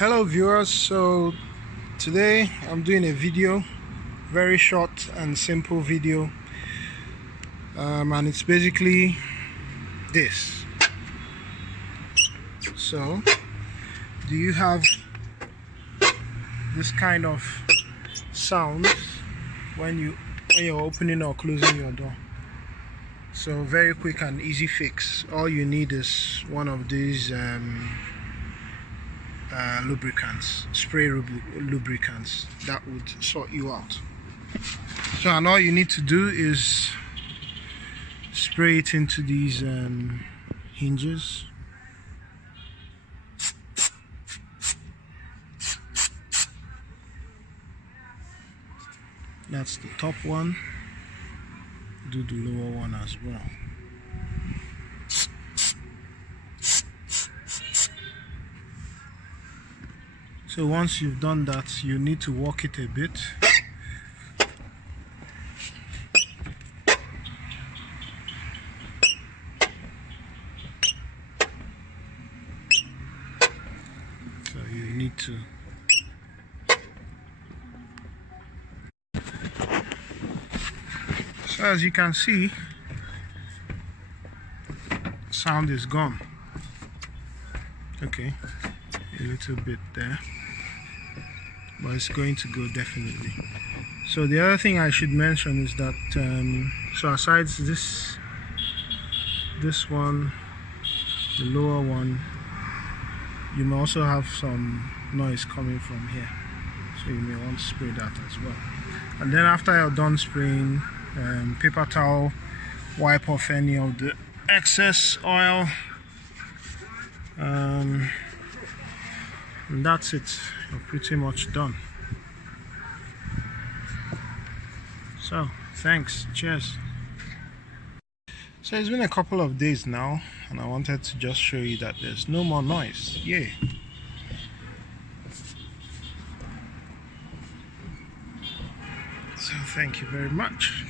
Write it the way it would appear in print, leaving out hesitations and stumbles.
Hello viewers, so today I'm doing a video, very short and simple video, and it's basically this. So do you have this kind of sound when you're opening or closing your door? So very quick and easy fix. All you need is one of these lubricants, spray lubricants that would sort you out. So, and all you need to do is spray it into these hinges. That's the top one. Do the lower one as well. So once you've done that, you need to walk it a bit. So you need to So as you can see, sound is gone. Okay, a little bit there, but it's going to go definitely. So the other thing I should mention is that so aside this one, the lower one, you may also have some noise coming from here, so you may want to spray that as well. And then after you're done spraying, paper towel, wipe off any of the excess oil, and that's it. You're pretty much done. So thanks, cheers. So it's been a couple of days now, and I wanted to just show you that there's no more noise. Yeah. So thank you very much.